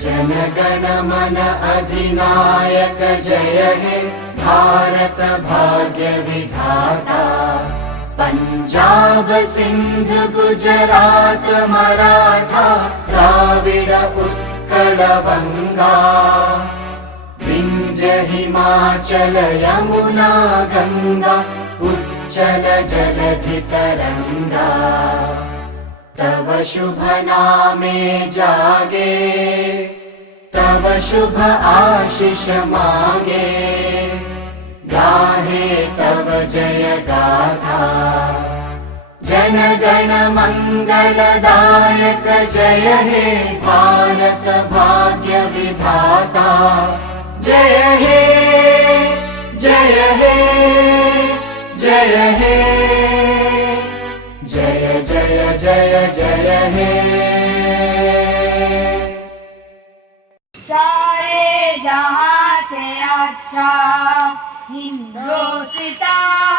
जनगण मन अधिनायक जय हे भारत भाग्य विधाता। पंजाब सिंध गुजरात मराठा द्राविड उत्कल बंगा। विंध्य हिमाचल यमुना गंगा उच्चल जलधि तरंगा। तव शुभ नामे जागे तव शुभ आशीष मागे। गाहे तव जय गाथा जन गण मंगलदायक जय हे भारत भाग्य विधाता। जय हे जय हे जय हे जय जय जय जय हे। सारे जहां से अच्छा हिंदुस्तान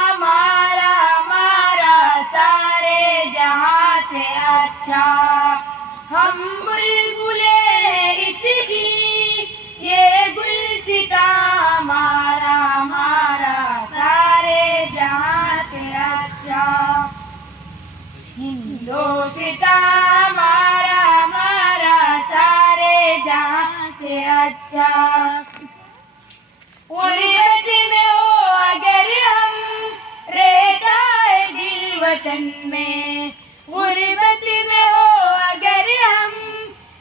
हमारा हमारा। सारे जहां से अच्छा हम बुलबुले इसकी ये गुलसिता हमारा हमारा। सारे जहां से अच्छा हिंदुस्तान हमारा हमारा। सारे जहां से अच्छा गुर्बत में हो अगर हम रहता है दिल वतन में। गुर्बत में हो अगर हम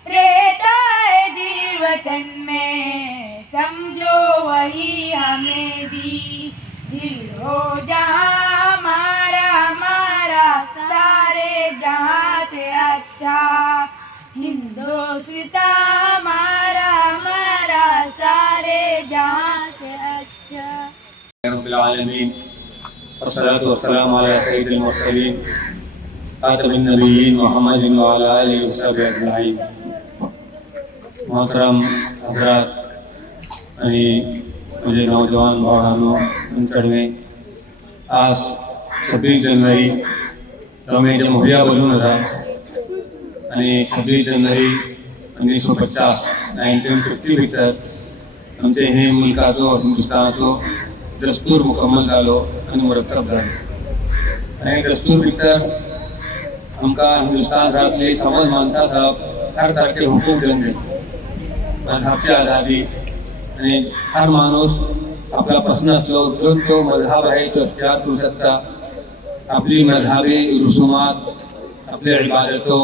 रहता है दिल वतन में। समझो वही हमें भी दिल हो जहां हमारा हमारा। सारे जहां से अच्छा हिंदुस्तान हमारा हमारा। सारे जहां से अच्छा। रब्बिल आलमीन वस्सलातु वस्सलामु अला सय्यिदिल मुरसलीन खातमिन नबिय्यीन मुहम्मदिन व अला आलिहि व सहबिहि अजमाईन। मोहतरम हजरात आणि मुझे नौजवान भावांनो तुमच्याकडे आज 26 जानेवारी रमे जमहुरिया बोलून होता आणि 26 जानेवारी 1950 1950 भितर आमचे हे मुल्काचो हिंदुस्थानाचो दस्तूर मुकम्मल जालो आणि मुरत्तब जालो। आणि दस्तूर भितर आमकां हिंदुस्थान रावतली समज माणसां जावप हर सारखे हुकूक दिवन मजहबची आजादी आणि हर माणूस आपला प्रश्न असलो जो तो मजहब आहे तो इख्तियार करू शकता। आपली मजहबी रुसूमात आपल्या इबादतो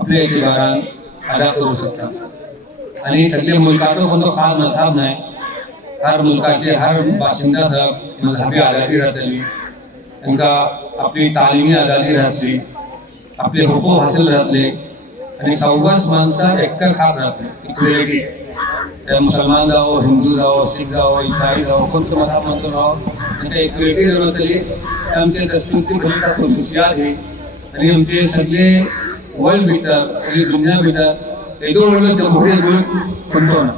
आपल्या एतिबारान अदा करू शकता। आणि सगळे मुल्काचो कोणतो खास मजहब नाही। हर मुल्काचे हर बाशिंदा साहेब मजहबी आजादी राहतली। तांकां आपली तालिमी आजादी राहतली। आपले हुकूक हासिल राहतले आणि सव्वास माणसां एकठांय खास राहतले इक्वेलिटी। मुसलमान जावं हिंदू जावं शीख जावं इसाई जावं कोणतं मजहब मानतो जावं तांकां इक्वेलिटी राहतली। आमचे दस्तूरची खंयची खुशूसियात ही आणि आमचे सगळे वर्ल्ड भितर सगळी दुनिया भितर एदो व्हडलो जमहुरियत मुल्क कोणतो ना।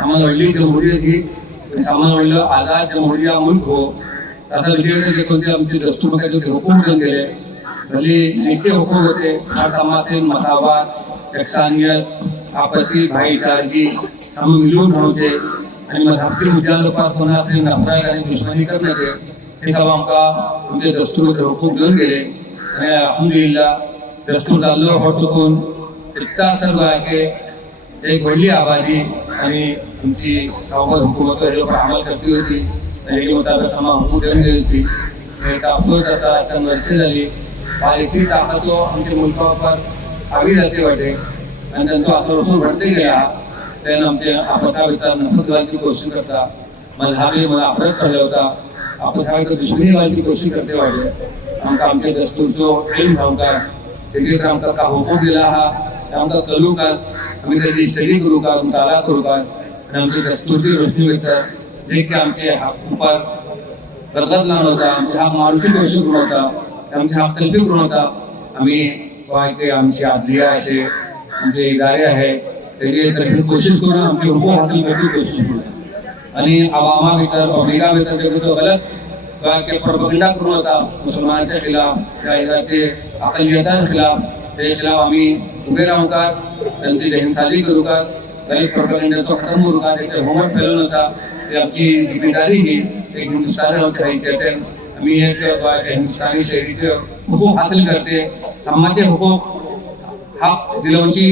आम्हाला व्हडली जमहुरियत ही आम्हाला व्हडलो आझाद जमहुरिया मुल्क हो। आता जे कोणते आमचे दस्तूर म्हाका जे हुकूक दिवन गेले भली नित्य हुकूक होते। हर समाजातील मसावत यकसानियत आपसी भाईचारगी हम मिलून रावचे आणि मजहबी मुजालफा कोणाची नफरत आणि दुश्मनी करण्याचे हे सब आमकां आमचे दस्तूर हुकूक दिवन गेले। आणि अल्हम्दुलिल्लाह दस्तूर जाल्लो हो चुकून इतका सर्व आहे की एक व्हडली आबादी आणि तुमची सावध हुकूमत हेजे पर अमल करती होती। हेजे मुताबिक आम्हाला हुकूक दिवन गेली होती। एक अफसोस जाता त्या वर्षी जाली बारीकशी ताकदो आमच्या मुल्कावर हावी जाते वाटे आणि त्यांचा असं रसूल घडते गेला त्यानं आमचे आपसा भितर नफरत घालची कोशिश करता। मजहबी मुनाफरत करले होता आपसा भितर दुश्मनी घालची कोशिश करते वाटे आमकां आमचे दस्तूरचो इल्म आमकां तेजेर आमकां का हुकूक दिला हा आमकां कळूं काय आमी तेजी स्टडी करूं काय मुताला करूं काय आणि आमची दस्तूरची रोशनी भितर जे की आमचे ऊपर गदगद लावन होता आमचे हा मानसी कोशिश करून होता आमचे हात तलफी करून होता आम्ही गोंय आमची आदलिया असे आमचे इदारे आहे तेजे तर्फे कोशिश करून आमचे हुकूक हासिल करची कोशिश करू आणि आवामा भितर पब्लिका भितर ते तो गलत गोंय प्रोपगंडा करून होता मुसलमानांच्या खिलाफ या इदाचे अकलियतांच्या खिलाफ ते खिलाफ आम्ही उभे राहूंकार त्यांची जहिंसाजी करूंकार गलत प्रोपगंडाचो खतम करूंकार त्याचे होमवर्क फैलून होता ते आमची जिम्मेदारी ही एक हिंदुस्तानी आमच्या हैसियतेन आम्ही एक हिंदुस्तानी शैलीचे हुकूक हासिल करते सामाचे हुकूक हक दिलोवची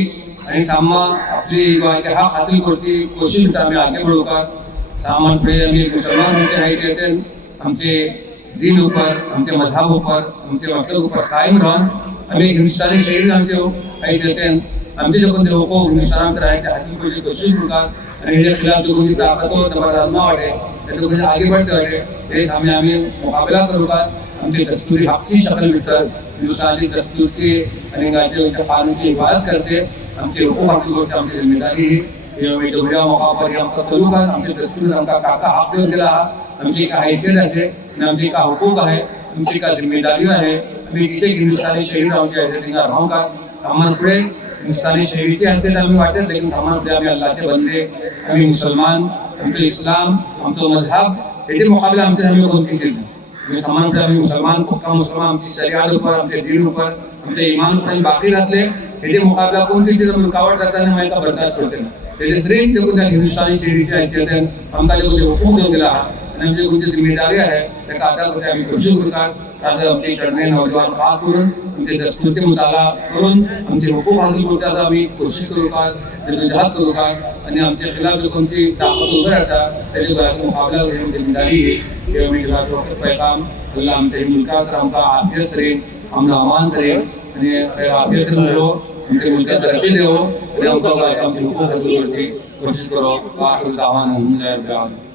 आणि सामा आपली गोंयचे हक हासिल करची कोशिश भितर आमी आगे बडोवपाक सामान फुडें आमी मुसलमान आमचे हैसियतेन आमचे दीन उपर आमचे मजहब उपर आमचे मकसद उपर कायम रावन आमी हिंदुस्तानी शैली आमचे हैसियतेन आमचे जो कोणते हुकूक हिंदुस्तानात राहायचे हासिल करची कोशिश करतात आणि हेजे खिलाफ जो कोणती ताकद हो दबाव वाडे त्याचे कोणी आगे बढ़ते वाडे हे आमी मुकाबला करूंकार आमचे दस्तुरी हक्की शक्ल भितर हिंदुस्तानी दस्तूरची आणि गांचे कानूनची हिफाजत करते आमचे हुकूक हासिल करते आमची जिम्मेदारी ही डोगऱ्या मौका पर आमकां करूंकार आमचे दस्तूर आमकां काका हक देवन दिला आमची एक हैसियत आसे आणि आमची एक हुकूक आहे आमची एक जिम्मेदारी आहे आमी कितें हिंदुस्तानी शैली आमच्या हैसियतीन रावंकार सामान फुडें हिंदुस्तानी शैलीची हैसियत आमी वाटत लेकिन सामान फुडें आमी अल्लाचे बंदे आमी मुसलमान आमचो इस्लाम आमचो मजहब हेजे मुकाबला आमचे आमी कोणती केली सामान फुडें आमी मुसलमान पक्का मुसलमान आमची शरियात उपर आमचे दीन उपर आमचे इमान उपर बाकी राहतले हेजे मुकाबला कोणती चीज आमी रुकावट जाता आनी आमकां बर्दाश्त करचे ना तेजे श्रेय देखून हिंदुस्तानी शैलीची हैसियतेन आमकां जो हुकूक देवन दिला आणि आमची कोणती जिम्मेदारी आहे ताका अदा करते आमी कोशिश करतात ताजो आमचे कडले नौजवान खास करून आमचे दस्तूरचे मुताला करून आमचे हुकूक हासिल करता आमी कोशिश करूंकार जद्दोजहद करूंकार आणि आमच्या खिलाफ जो कोणती ताकद उभी राहता तेजे गोंयाचो मुकाबला करची जिम्मेदारी ही आमी दिलाचो पैगाम अल्लाह आमच्या मुल्काक आमकां आफियत करेन आमकां अमान करेन आणि आफियत करो आमच्या मुल्काक तरक्की देवो आणि आमकां आमचे हुकूक हासिल करची कोशिश करो आखिर दावाना अल्हम्दुलिल्लाहि रब्बिल आलमीन